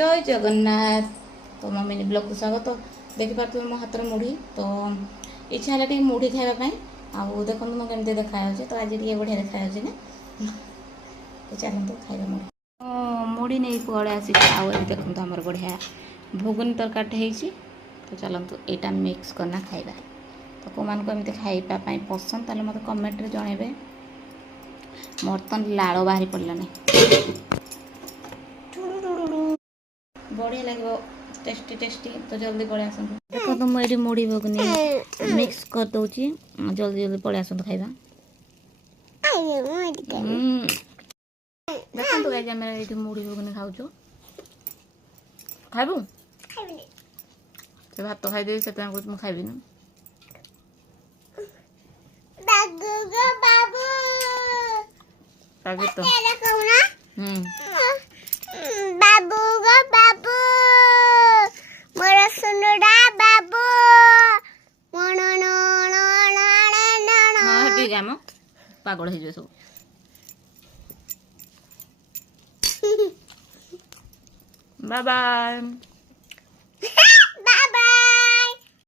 जय जगन्नाथ। तो mummy blog को स्वागत। तो देखिपे मो हाथ मुढ़ी तो इच्छा है मुढ़ी खावाई आउ देखो मैं केमती देखा तो आज टे बढ़िया देखा ना तो चलते खाଇବା मुढ़ी मुढ़ी नहीं पड़े आसी देखो आमर बढ़िया भुगुनी तरकारी होती तो चलतु यहाँ मिक्स करना खाଇବା तो कौन एमती खावाई पसंद ताले मत कमेंट जनइबे मोर तो लाड़ बाहरी पड़लानी बढ़िया लगे टेस्टी टेस्टी तो जल्दी पड़े आस देखो तो मुझे मुढ़ी भुगनी मिक्स कर दूची जल्दी जल्दी पड़े आसतु खाଇବା देखो गाइस आम ये मुढ़ी भुगनी खाऊ खाइबू से भात खाई से खाइबी ना तो बाबू गो बाबू मोर सुनुडा बाबू आम पागल हो सब बाय बाय।